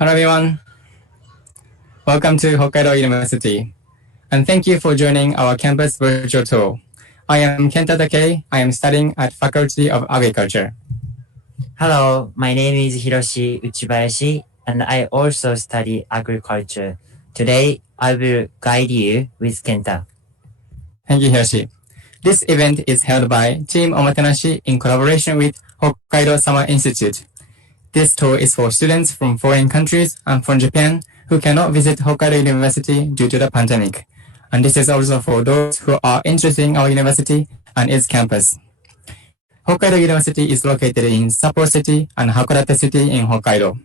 Hello everyone. Welcome to Hokkaido University. And thank you for joining our campus virtual tour. I am Kenta Takei. I am studying at Faculty of Agriculture. Hello, my name is Hiroshi Uchibayashi, and I also study agriculture. Today, I will guide you with Kenta. Thank you, Hiroshi. This event is held by Team OMOTENASHI in collaboration with Hokkaido Summer Institute. This tour is for students from foreign countries and from Japan who cannot visit Hokkaido University due to the pandemic. And this is also for those who are interested in our university and its campus. Hokkaido University is located in Sapporo City and函館City in Hokkaido.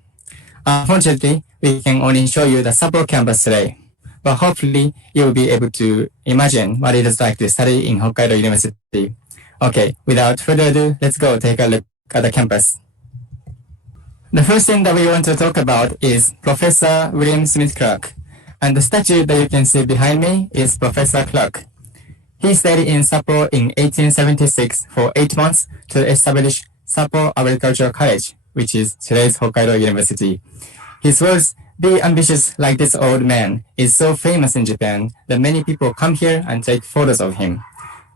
Unfortunately, we can only show you the Sapporo campus today, but hopefully you will be able to imagine what it is like to study in Hokkaido University. Okay, without further ado, let's go take a look at the campus. The first thing that we want to talk about is Professor William Smith Clark, and the statue that you can see behind me is Professor Clark. He stayed in Sapporo in 1876 for 8 months to establish Sapporo Agricultural College, which is today's Hokkaido University. His words, "Be ambitious like this old man," is so famous in Japan that many people come here and take photos of him.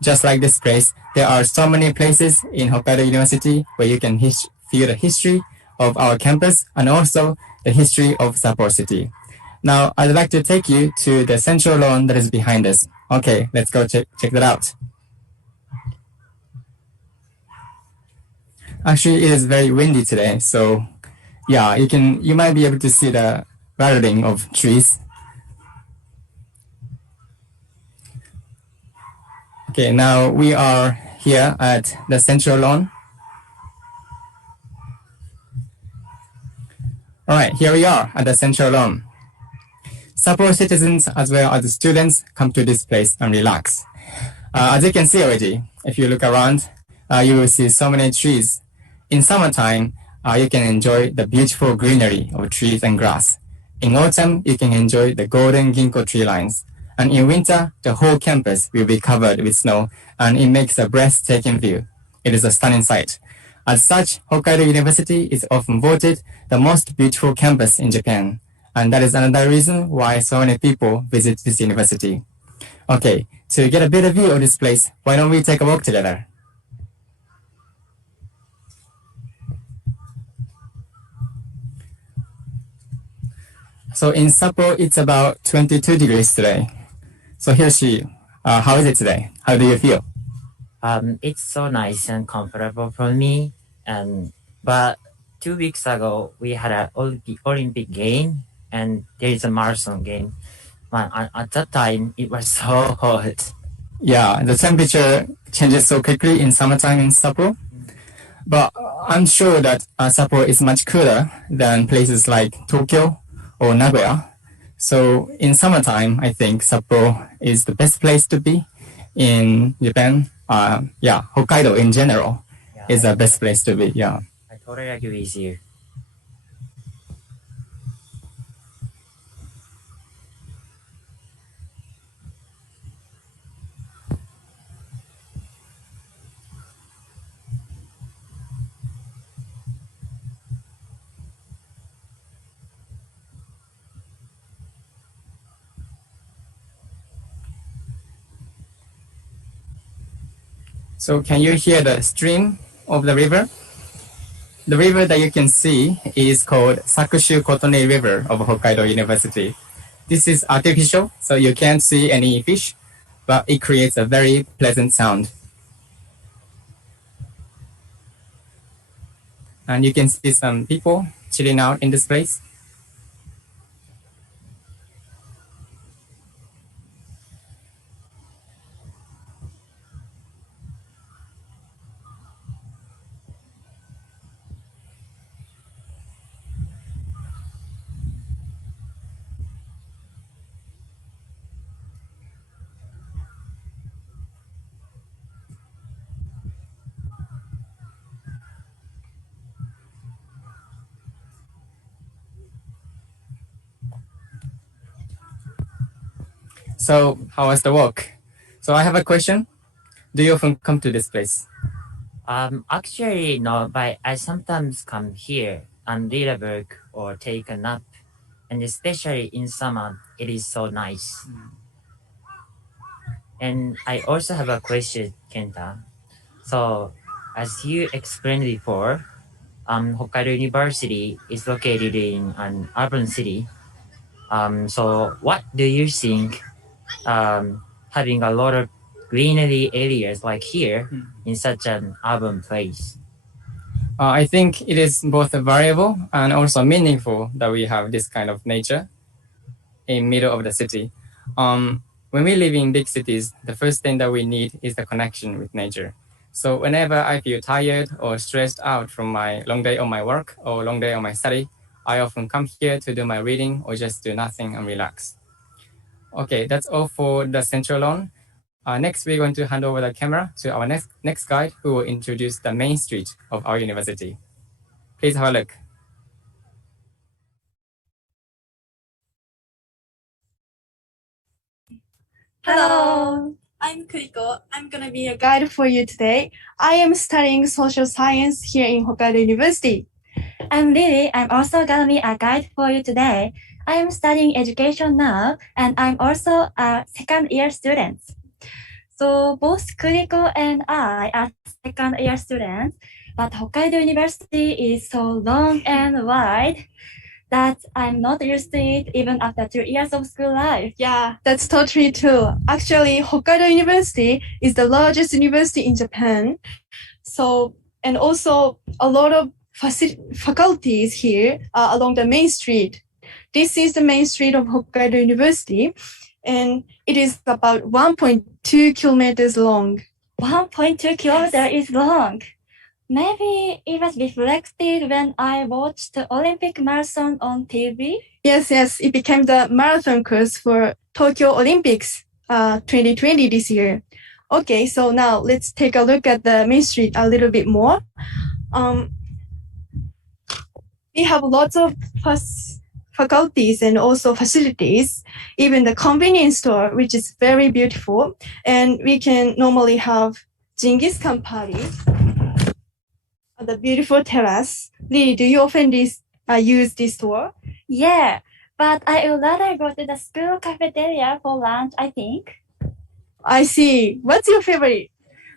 Just like this place, there are so many places in Hokkaido University where you can feel the history of our campus and also the history of Sapporo City. Now, I'd like to take you to the central lawn that is behind us. Okay, let's go check that out. Actually, it is very windy today, so yeah, you might be able to see the rattling of trees. Okay, now we are here at the central lawn. All right, here we are at the central lawn. Sapporo citizens as well as the students come to this place and relax. As you can see already, if you look around, you will see so many trees. In summertime, you can enjoy the beautiful greenery of trees and grass. In autumn, you can enjoy the golden ginkgo tree lines. And in winter, the whole campus will be covered with snow, and it makes a breathtaking view. It is a stunning sight. As such, Hokkaido University is often voted the most beautiful campus in Japan. And that is another reason why so many people visit this university. Okay, to get a better view of this place, why don't we take a walk together? So in Sapporo, it's about 22 degrees today. So Hiroshi, how is it today? How do you feel? It's so nice and comfortable for me. But 2 weeks ago, we had an Olympic game, and there is a marathon game. At that time, it was so hot. Yeah, the temperature changes so quickly in summertime in Sapporo. But I'm sure that Sapporo is much cooler than places like Tokyo or Nagoya. So in summertime, I think Sapporo is the best place to be in Japan. Hokkaido in general is the best place to be. Yeah. I totally agree with you. So can you hear the stream of the river? The river that you can see is called Sakushu Kotone River of Hokkaido University. This is artificial, so you can't see any fish, but it creates a very pleasant sound. And you can see some people chilling out in this place. So how was the walk? So I have a question. Do you often come to this place? Actually, no, but I sometimes come here and read a book or take a nap and especially in summer, it is so nice. And I also have a question, Kenta. So, as you explained before, Hokkaido University is located in an urban city. So, what do you think having a lot of greenery areas like here in such an urban place? I think it is both variable and also meaningful that we have this kind of nature in middle of the city. When we live in big cities, the first thing that we need is the connection with nature. So whenever I feel tired or stressed out from my long day on my work or long day on my study, I often come here to do my reading or just do nothing and relax. Okay, that's all for the central lawn. Next, we're going to hand over the camera to our next guide who will introduce the main street of our university. Please have a look. Hello, I'm Kuriko. I'm gonna be a guide for you today. I am studying social science here in Hokkaido University. I'm Lily. I'm also gonna be a guide for you today. I am studying education now, and I'm also a second-year student. So both Kuriko and I are second-year students, but Hokkaido University is so long and wide that I'm not used to it even after 2 years of school life. Yeah, that's totally true. Actually, Hokkaido University is the largest university in Japan. So, and also a lot of faculties here along the main street. This is the main street of Hokkaido University, and it is about 1.2 kilometers long. 1.2 kilometers is long. Maybe it was reflected when I watched the Olympic marathon on TV. Yes, it became the marathon course for Tokyo Olympics 2020 this year. Okay, so now let's take a look at the main street a little bit more. We have lots of faculties and also facilities, even the convenience store, which is very beautiful. And we can normally have Genghis Khan party on the beautiful terrace. Lily, do you often use this store? Yeah, but I would rather go to the school cafeteria for lunch, I think. I see. What's your favorite?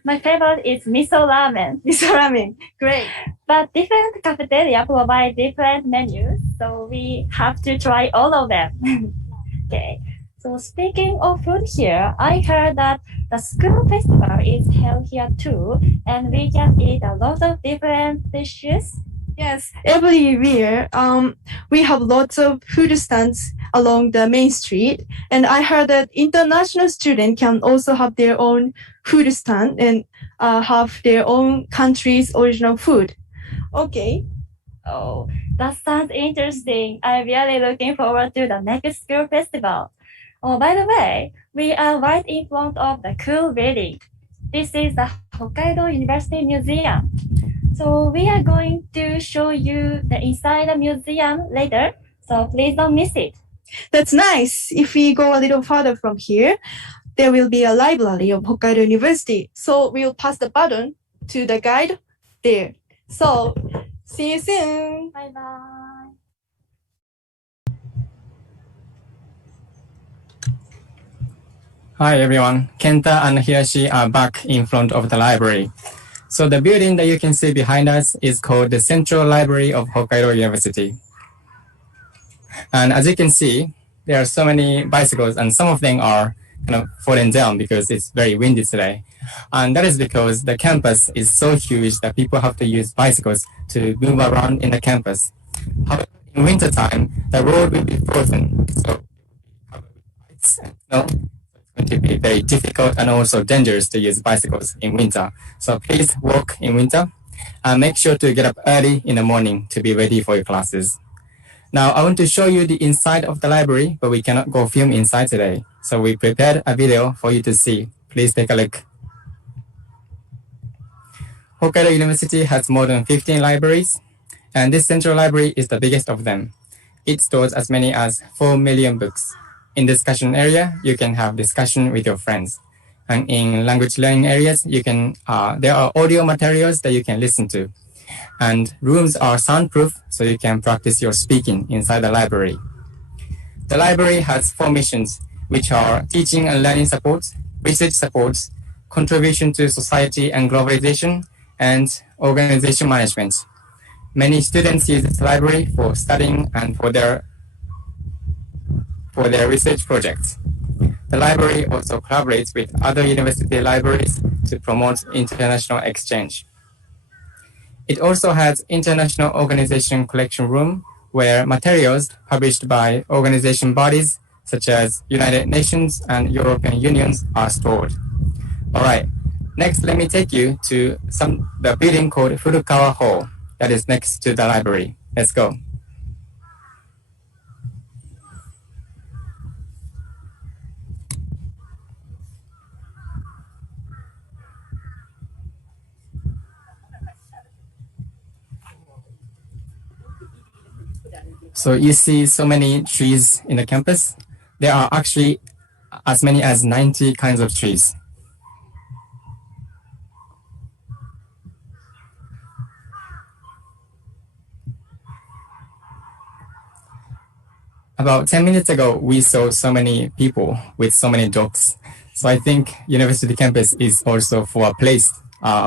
My favorite is miso ramen. Miso ramen. Great. But different cafeteria provide different menus, so we have to try all of them. Okay. So speaking of food here, I heard that the school festival is held here too, and we can eat a lot of different dishes. Yes, every year, we have lots of food stands along the main street, and I heard that international students can also have their own food stand and have their own country's original food. Okay. Oh, that sounds interesting. I'm really looking forward to the next school festival. Oh, by the way, we are right in front of the cool building. This is the Hokkaido University Museum. So we are going to show you the inside the museum later, so please don't miss it. That's nice. If we go a little further from here, there will be a library of Hokkaido University. So we'll pass the baton to the guide there. So see you soon. Bye-bye. Hi everyone, Kenta and Hiroshi are back in front of the library. So the building that you can see behind us is called the Central Library of Hokkaido University. And as you can see, there are so many bicycles and some of them are kind of falling down because it's very windy today. And that is because the campus is so huge that people have to use bicycles to move around in the campus. However, in wintertime, the road will be frozen. So it's going to be very difficult and also dangerous to use bicycles in winter. So please walk in winter and make sure to get up early in the morning to be ready for your classes. Now, I want to show you the inside of the library, but we cannot go film inside today. So we prepared a video for you to see. Please take a look. Hokkaido University has more than 15 libraries, and this central library is the biggest of them. It stores as many as 4 million books. In discussion area, you can have discussion with your friends. And in language learning areas, there are audio materials that you can listen to. And rooms are soundproof, so you can practice your speaking inside the library. The library has 4 missions, which are teaching and learning support, research support, contribution to society and globalization, and organization management. Many students use this library for studying and for their research projects. The library also collaborates with other university libraries to promote international exchange. It also has international organization collection room where materials published by organization bodies such as United Nations and European Unions are stored. All right, next let me take you to the building called Furukawa Hall that is next to the library. Let's go. So you see so many trees in the campus. There are actually as many as 90 kinds of trees. About 10 minutes ago, we saw so many people with so many dogs. So I think university campus is also for a place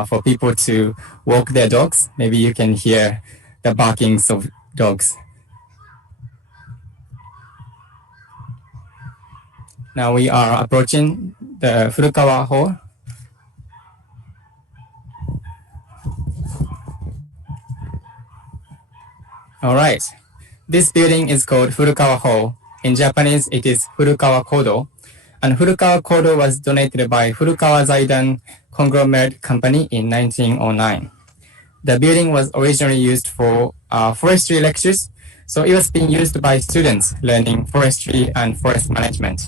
for people to walk their dogs. Maybe you can hear the barkings of dogs. Now we are approaching the Furukawa Hall. All right. This building is called Furukawa Hall. In Japanese, it is Furukawa Kodo. And Furukawa Kodo was donated by Furukawa Zaidan Conglomerate Company in 1909. The building was originally used for forestry lectures, so it was being used by students learning forestry and forest management.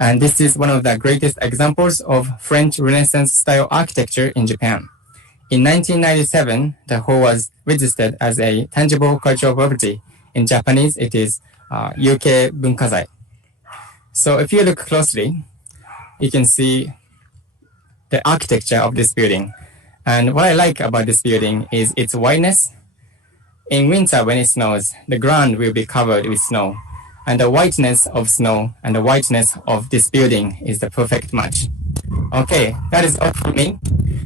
And this is one of the greatest examples of French Renaissance style architecture in Japan. In 1997, the hall was registered as a tangible cultural property. In Japanese, it is Yuke Bunkazai. So if you look closely, you can see the architecture of this building. And what I like about this building is its whiteness. In winter, when it snows, the ground will be covered with snow. And the whiteness of snow and the whiteness of this building is the perfect match. Okay, that is all from me.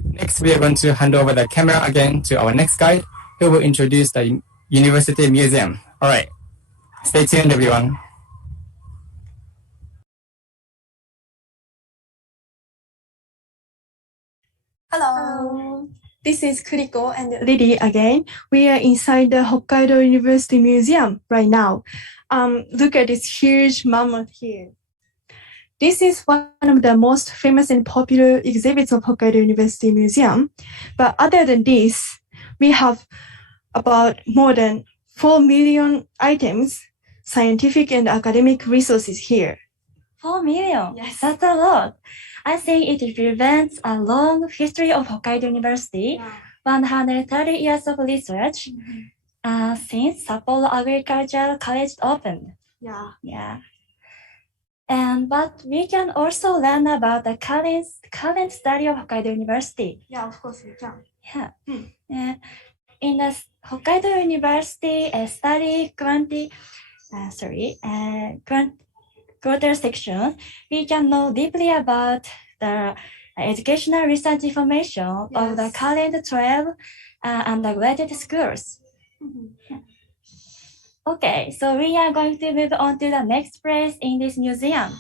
Next, we are going to hand over the camera again to our next guide, who will introduce the University Museum. All right, stay tuned, everyone. Hello. This is Kuriko and Lily again. We are inside the Hokkaido University Museum right now. Look at this huge mammoth here. This is one of the most famous and popular exhibits of Hokkaido University Museum. But other than this, we have about more than 4 million items, scientific and academic resources here. 4 million? Yes. That's a lot. I think it represents a long history of Hokkaido University, 130 years of research, since Sapporo Agricultural College opened. Yeah. But we can also learn about the current study of Hokkaido University. Yeah, of course we can. Yeah. In the Hokkaido University study quarter section, we can know deeply about the educational research information of the current 12 undergraduate schools. Yeah. Okay, so we are going to move on to the next place in this museum.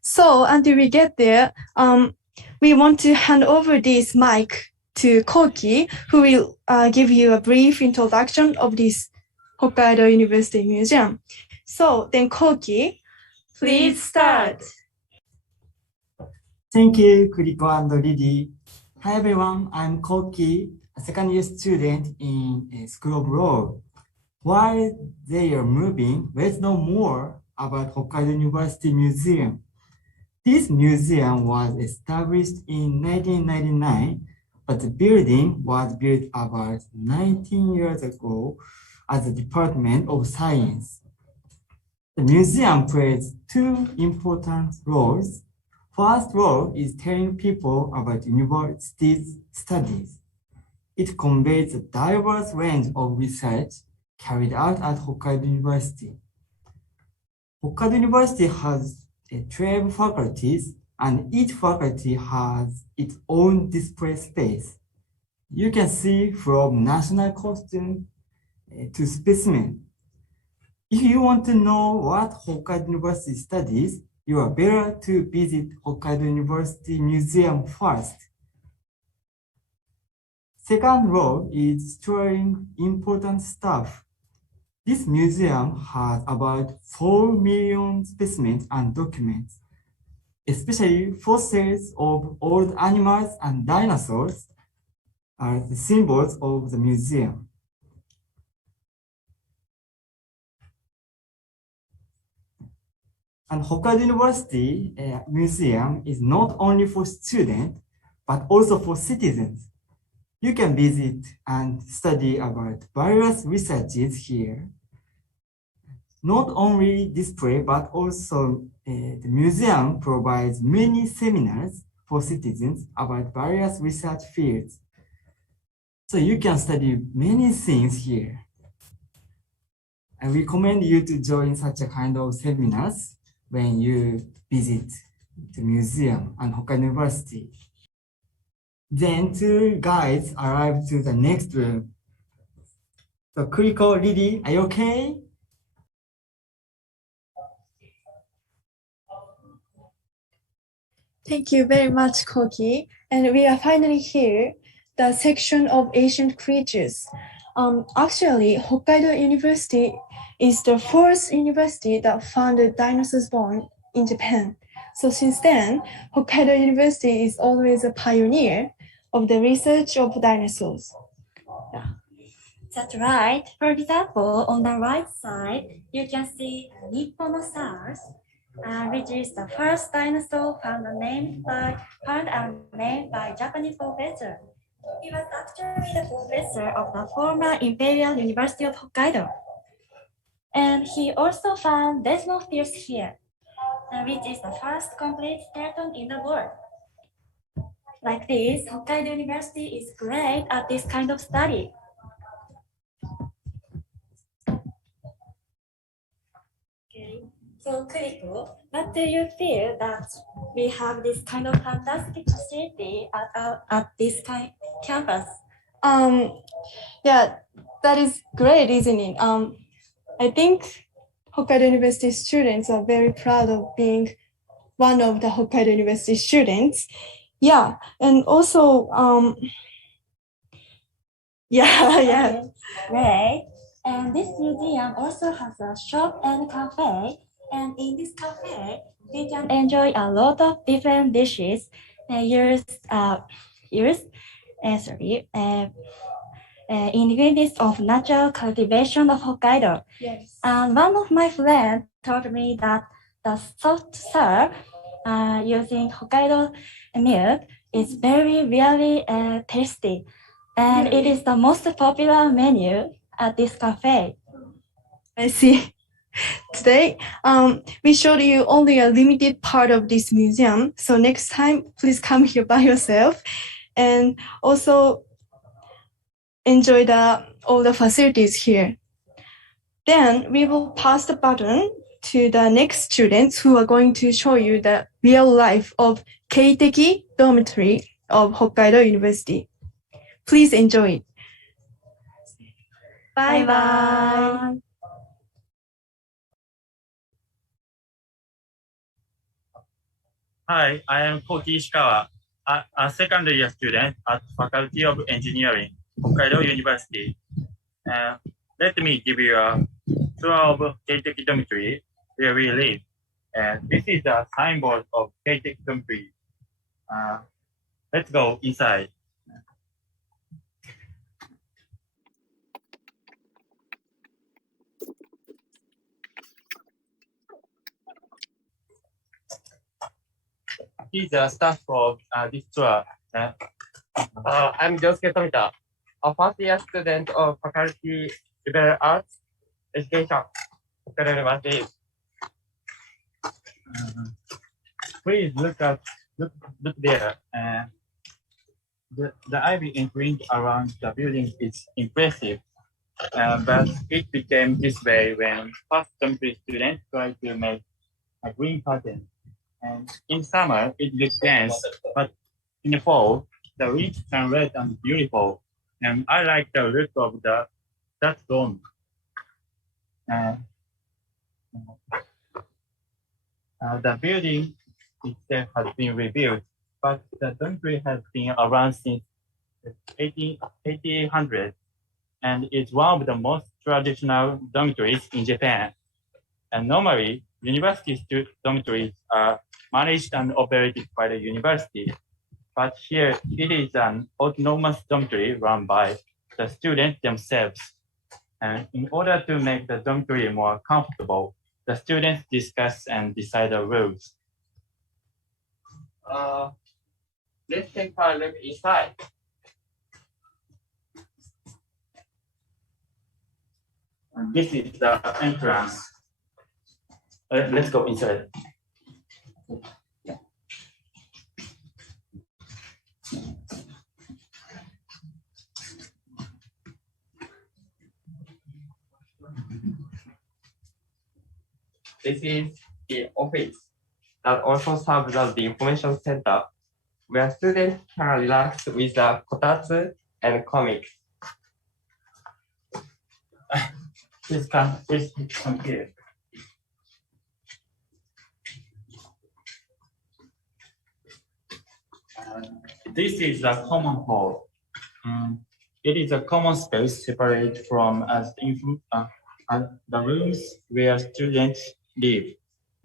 So until we get there, we want to hand over this mic to Koki, who will give you a brief introduction of this Hokkaido University Museum. So then Koki, please start. Thank you, Kuriko and Lily. Hi everyone, I'm Koki, a second-year student in School of Law. While they are moving, let's know more about Hokkaido University Museum. This museum was established in 1999, but the building was built about 19 years ago as a Department of Science. The museum plays 2 important roles. First role is telling people about university's studies. It conveys a diverse range of research carried out at Hokkaido University. Hokkaido University has 12 faculties, and each faculty has its own display space. You can see from national costume to specimen. If you want to know what Hokkaido University studies, you are better to visit Hokkaido University Museum first. Second row is storing important stuff. This museum has about 4 million specimens and documents, especially fossils of old animals and dinosaurs are the symbols of the museum. And Hokkaido University Museum is not only for students, but also for citizens. You can visit and study about various researches here. Not only display, but also the museum provides many seminars for citizens about various research fields. So you can study many things here. I recommend you to join such a kind of seminars when you visit the museum and Hokkaido University. Then two guides arrived to the next room. So Kuriko, Lily, are you okay? Thank you very much, Koki. And we are finally here, the section of ancient creatures. Actually, Hokkaido University is the first university that found a dinosaur's bone in Japan. So since then, Hokkaido University is always a pioneer of the research of dinosaurs. That's right. For example, on the right side, you can see Nipponosaurus, which is the first dinosaur found and named by Japanese professor. He was actually the professor of the former Imperial University of Hokkaido. And he also found Desmophiles here, which is the first complete skeleton in the world. Like this, Hokkaido University is great at this kind of study. Okay, so Kuriko, what do you feel that we have this kind of fantastic facility at this campus? Yeah, that is great, isn't it? I think Hokkaido University students are very proud of being one of the Hokkaido University students. Yeah, and also, yeah. Great. And this museum also has a shop and cafe. And in this cafe, we can enjoy a lot of different dishes ingredients of natural cultivation of Hokkaido. Yes. And one of my friends told me that the soft serve using Hokkaido milk is really tasty. And it is the most popular menu at this cafe. I see. Today, we showed you only a limited part of this museum. So next time, please come here by yourself and also enjoy all the facilities here. Then we will pass the baton to the next students who are going to show you the real life of Keiteki Dormitory of Hokkaido University. Please enjoy it. Bye-bye. Hi, I am Koki Ishikawa, a second year student at Faculty of Engineering, Hokkaido University. Let me give you a tour of Keiteki Dormitory where we live. This is the signboard of Keiteki Dormitory. Let's go inside. He's the staff of this tour. I'm Josuke Tomita, a first-year student of Faculty Liberal Arts Education, Hokkaido University. Please look there. The ivy entwined around the building is impressive. but it became this way when first dormitory students tried to make a green curtain. And in summer, it looks dense, but in the fall, the leaves turn red and beautiful. And I like the look of that dome. The building itself has been rebuilt, but the dormitory has been around since 1800, and it's one of the most traditional dormitories in Japan. And normally, university dormitories are managed and operated by the university, but here it is an autonomous dormitory run by the students themselves. And in order to make the dormitory more comfortable, the students discuss and decide the rules. Let's take a look inside. And this is the entrance. Let's go inside. This is the office that also serves as the information center, where students can relax with the kotatsu and comics. Please come here. This is the common hall. It is a common space separate from the rooms where students live.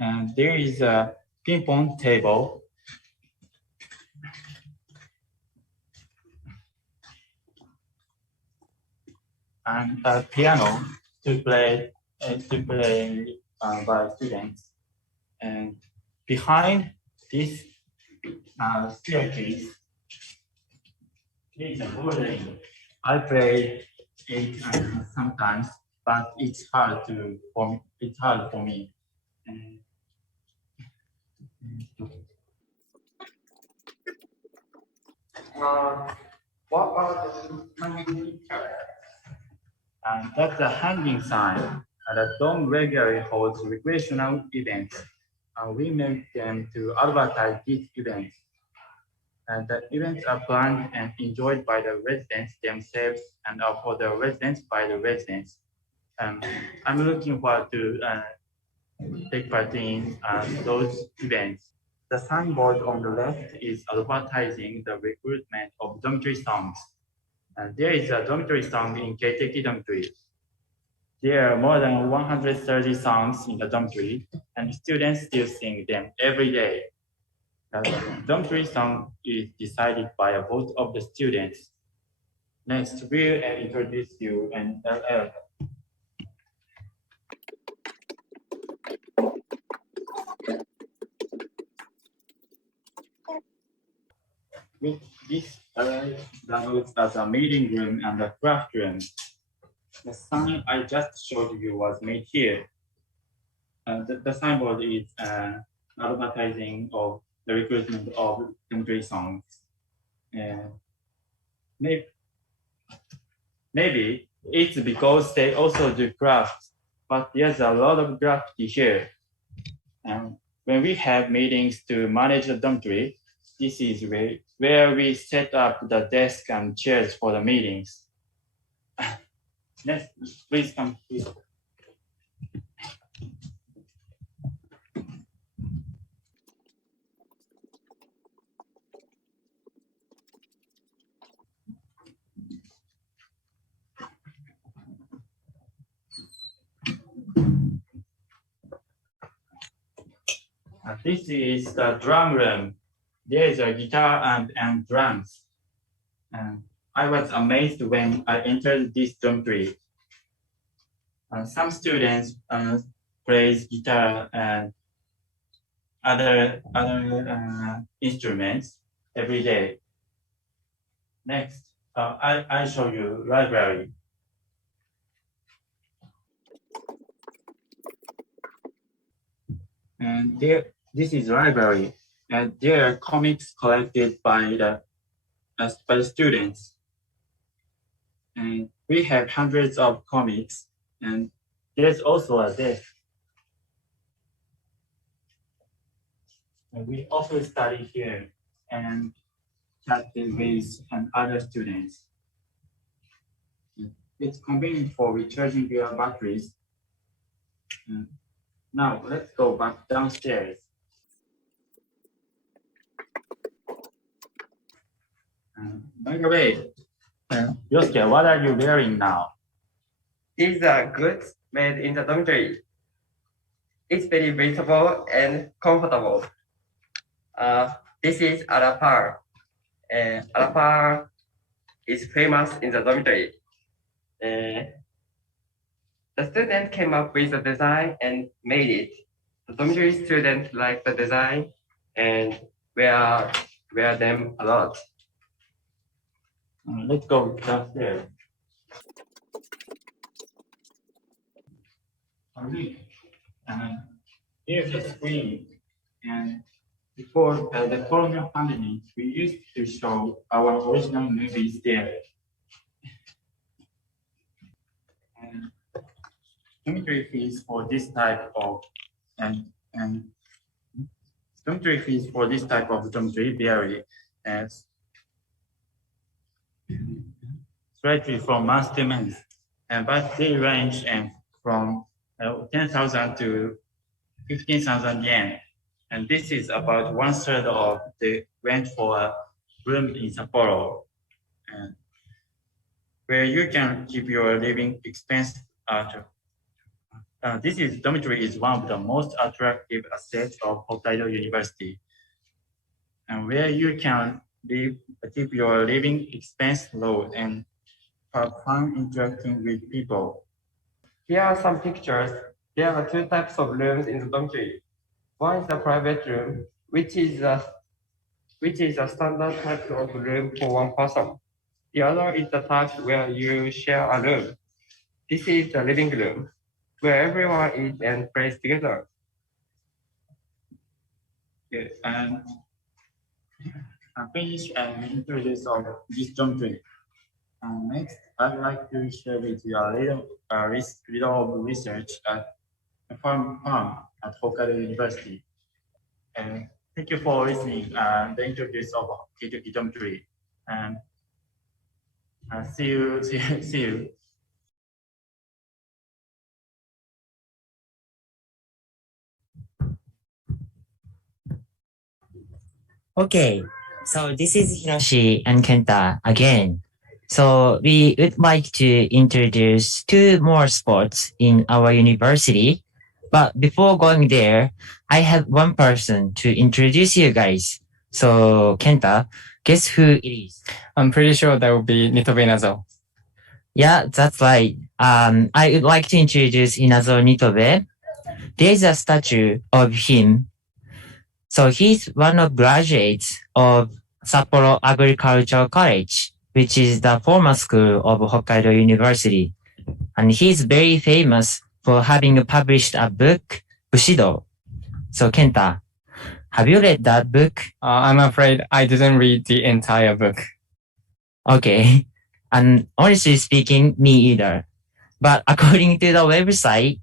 And there is a ping pong table. And a piano to play by students. And behind this staircase, there is a bowling. I play it sometimes, but it's hard for me. What about the hanging picture? And that's a hanging sign. The dorm regularly holds recreational events, and we make them to advertise these events. And the events are planned and enjoyed by the residents themselves and are for the residents by the residents. I'm looking forward to take part in those events. The signboard on the left is advertising the recruitment of dormitory songs. There is a dormitory song in Keiteki Dormitory. There are more than 130 songs in the dormitory, and students still sing them every day. The dormitory song is decided by a vote of the students. Next, we'll introduce you and LL. With this doubles as a meeting room and a craft room. The sign I just showed you was made here. The signboard is advertising of the recruitment of dormitory songs. Maybe it's because they also do crafts, but there's a lot of graffiti here. And when we have meetings to manage the dormitory, this is where we set up the desk and chairs for the meetings. Next, please come here. This is the drum room. There is a guitar and drums. I was amazed when I entered this dormitory. Some students plays guitar and other instruments every day. Next, I show you library. And this is library, and there are comics collected by the students. And we have hundreds of comics, and there's also a desk. And we also study here and chat with other students. It's convenient for recharging your batteries. Now let's go back downstairs. By the way, Yosuke, what are you wearing now? These are goods made in the dormitory. It's very breathable and comfortable. This is Alapar. Alapar is famous in the dormitory. The student came up with the design and made it. The dormitory students like the design and wear them a lot. Let's go downstairs. Here's the screen. And before the colonial pandemic, we used to show our original movies there. And dormitory fees for this type of dormitory fees for this type of dormitory vary as slightly from month to month, but they range from 10,000 to 15,000 yen. And this is about 1/3 of the rent for a room in Sapporo, where you can keep your living expense. This dormitory is one of the most attractive assets of Hokkaido University, and where you can keep your living expense low and have fun interacting with people. Here are some pictures. There are two types of rooms in the dormitory. One is a private room, which is a standard type of room for one person. The other is the type where you share a room. This is the living room, where everyone eats and plays together. Yes, and finish and introduce of this dormitory. Next, I'd like to share with you a little of research at farm at Hokkaido University. And thank you for listening the introduction of Keiteki Dormitory. And see you. Okay, so this is Hiroshi and Kenta again. So we would like to introduce two more sports in our university. But before going there, I have one person to introduce you guys. So Kenta, guess who it is? I'm pretty sure that would be Nitobe Inazo. Yeah, that's right. I would like to introduce Inazo Nitobe. There's a statue of him. So he's one of graduates of Sapporo Agricultural College, which is the former school of Hokkaido University. And he's very famous for having published a book, Bushido. So Kenta, have you read that book? I'm afraid I didn't read the entire book. Okay. And honestly speaking, me either. But according to the website,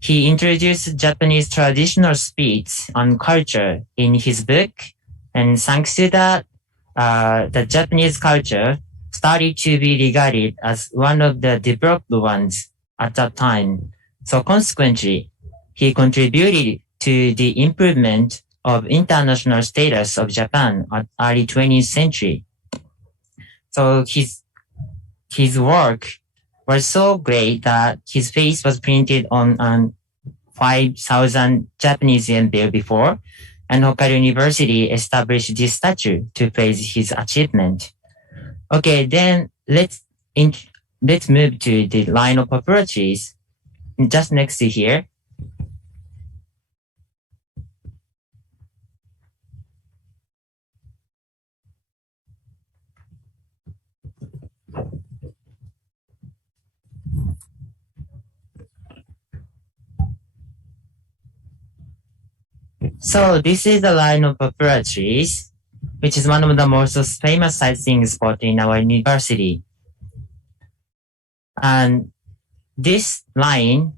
he introduced Japanese traditional speech and culture in his book. And thanks to that, the Japanese culture started to be regarded as one of the developed ones at that time. So consequently, he contributed to the improvement of international status of Japan at early 20th century. So his work was so great that his face was printed on 5,000 Japanese yen bill before, and Hokkaido University established this statue to praise his achievement. Okay, then let's move to the line of poplar trees just next to here. So this is the line of poplar trees, which is one of the most famous sightseeing spots in our university. And this line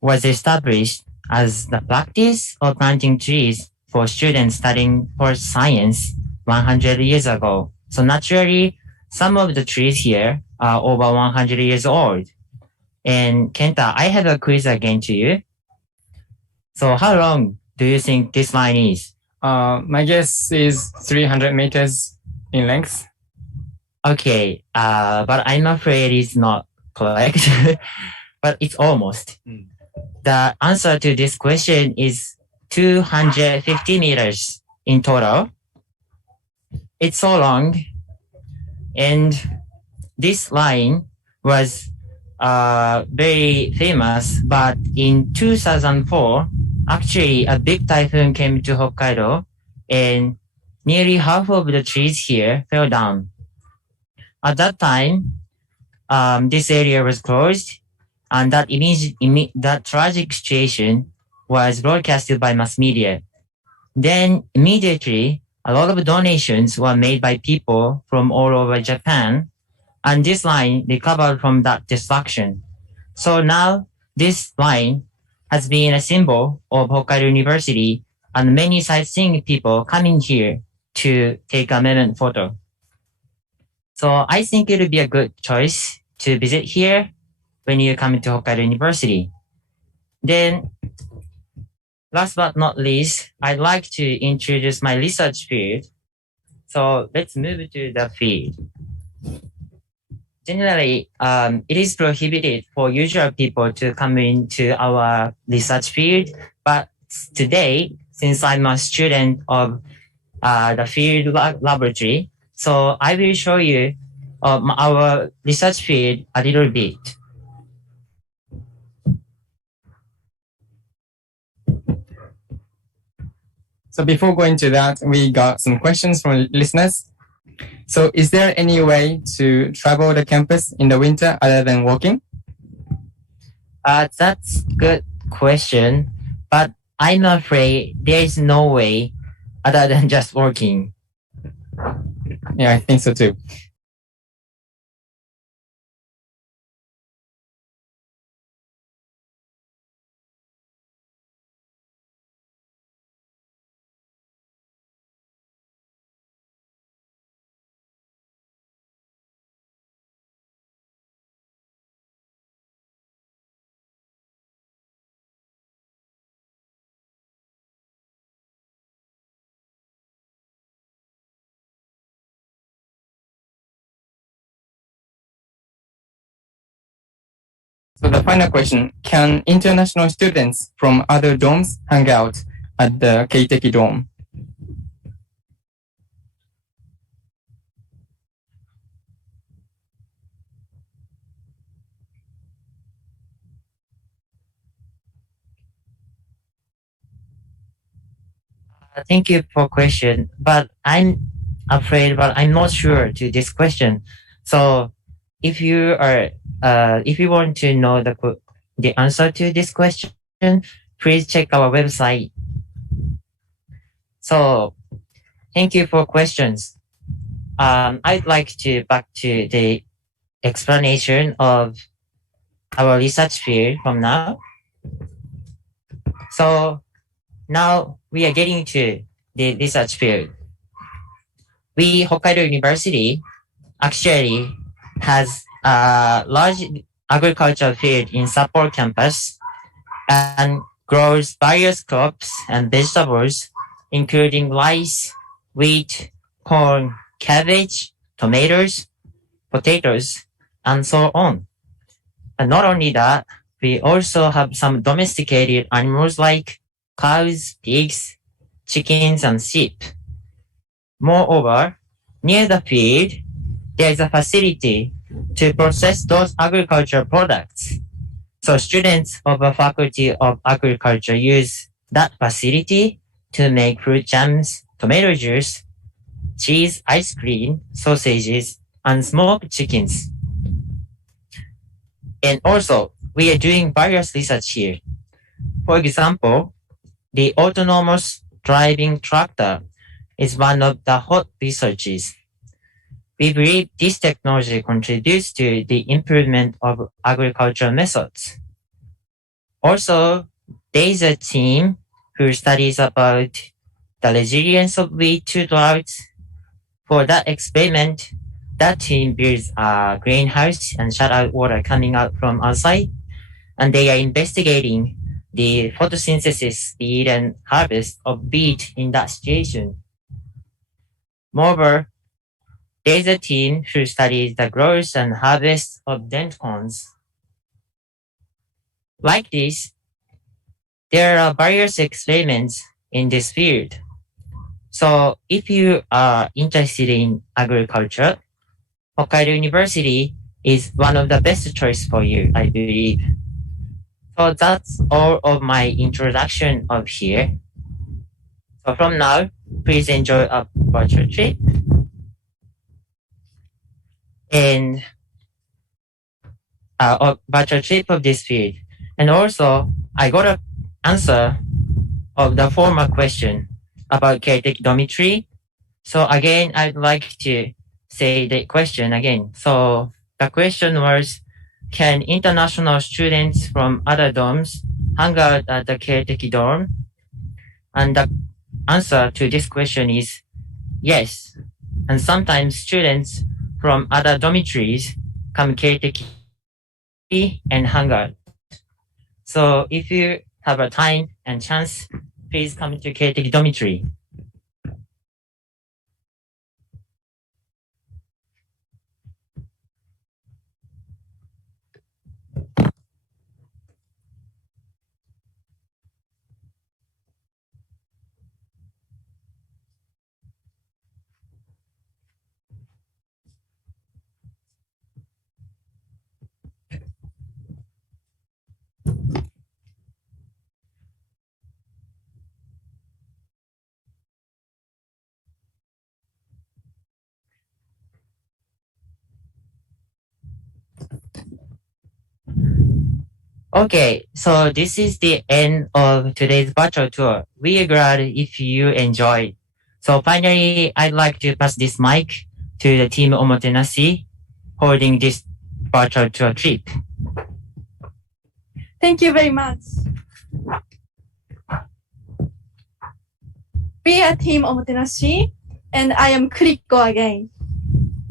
was established as the practice of planting trees for students studying earth science 100 years ago. So naturally, some of the trees here are over 100 years old. And Kenta, I have a quiz again to you. So how long do you think this line is? My guess is 300 meters in length. Okay, but I'm afraid it's not correct, but it's almost. The answer to this question is 250 meters in total. It's so long. And this line was very famous, but in 2004, actually a big typhoon came to Hokkaido and nearly half of the trees here fell down. At that time, this area was closed, and that tragic situation was broadcasted by mass media. Then immediately, a lot of donations were made by people from all over Japan, and this line recovered from that destruction. So now this line has been a symbol of Hokkaido University, and many sightseeing people coming here to take a moment photo. So I think it would be a good choice to visit here when you come to Hokkaido University. Then, last but not least, I'd like to introduce my research field. So let's move to the field. Generally, it is prohibited for usual people to come into our research field, but today, since I'm a student of the field laboratory, so I will show you our research field a little bit. So before going to that, we got some questions from listeners. So is there any way to travel the campus in the winter other than walking? That's a good question, but I'm afraid there is no way other than just walking. Yeah, I think so too. So the final question, can international students from other dorms hang out at the Keiteki Dorm? Thank you for question, but I'm afraid, but I'm not sure to this question. So if you want to know the answer to this question, please check our website. So thank you for questions. I'd like to back to the explanation of our research field from now. So now we are getting to the research field. We, Hokkaido University, actually has a large agricultural field in Sapporo campus and grows various crops and vegetables, including rice, wheat, corn, cabbage, tomatoes, potatoes, and so on. And not only that, we also have some domesticated animals like cows, pigs, chickens, and sheep. Moreover, near the field, there is a facility to process those agricultural products. So students of the Faculty of Agriculture use that facility to make fruit jams, tomato juice, cheese, ice cream, sausages, and smoked chickens. And also, we are doing various research here. For example, the autonomous driving tractor is one of the hot researches. We believe this technology contributes to the improvement of agricultural methods. Also, there is a team who studies about the resilience of wheat to droughts. For that experiment, that team builds a greenhouse and shut out water coming out from outside, and they are investigating the photosynthesis speed and harvest of wheat in that situation. Moreover, there is a team who studies the growth and harvest of dent cones. Like this, there are various experiments in this field. So if you are interested in agriculture, Hokkaido University is one of the best choice for you, I believe. So that's all of my introduction of here. So from now, please enjoy a virtual trip. And a virtual trip of this field. And also, I got an answer of the former question about Keiteki dormitory. So again, I'd like to say the question again. So the question was, can international students from other dorms hang out at the Keiteki dorm? And the answer to this question is yes. And sometimes students from other dormitories come Keiteki and hang out. So if you have a time and chance, please come to Keiteki dormitory. Okay, so this is the end of today's virtual tour. We are glad if you enjoyed. So finally, I'd like to pass this mic to the team OMOTENASHI holding this virtual tour trip. Thank you very much. We are Team OMOTENASHI, and I am Kuriko again.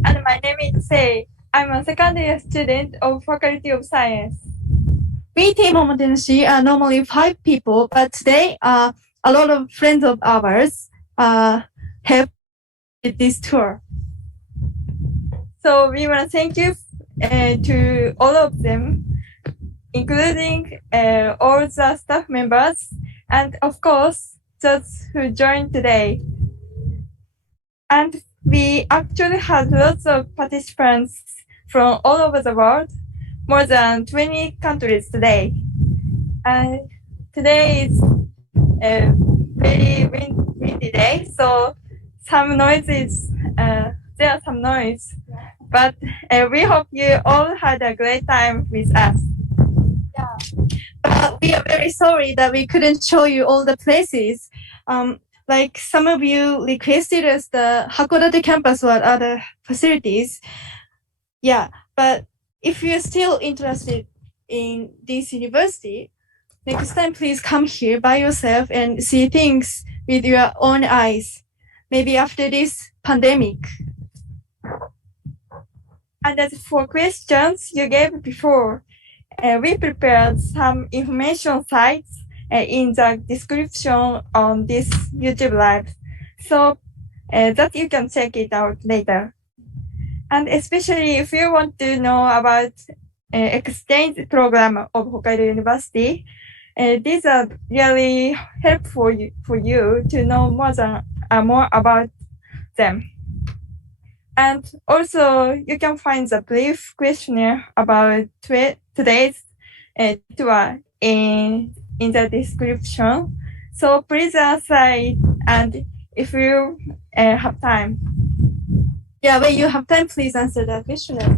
And my name is Sei. I'm a second year student of Faculty of Science. We Team OMOTENASHI are normally 5 people, but today a lot of friends of ours have this tour. So we want to thank you to all of them, including all the staff members, and of course, those who joined today. And we actually had lots of participants from all over the world, more than 20 countries today. And today is a very windy day, so some noise is, there are some noise. But we hope you all had a great time with us. Yeah. But we are very sorry that we couldn't show you all the places. Like some of you requested us the Hakodate campus or other facilities. Yeah, but if you're still interested in this university, next time please come here by yourself and see things with your own eyes. Maybe after this pandemic. And as for questions you gave before, we prepared some information sites in the description on this YouTube Live, so that you can check it out later. And especially if you want to know about exchange program of Hokkaido University, these are really helpful for you to know more about them. And also, you can find the brief questionnaire about today's tour in the description. So please answer it, and if you have time. Yeah, when you have time, please answer the questionnaire.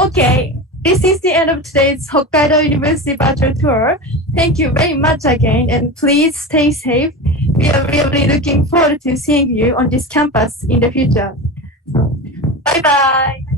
Okay, this is the end of today's Hokkaido University Virtual Tour. Thank you very much again, and please stay safe. We are really looking forward to seeing you on this campus in the future. バイバイ。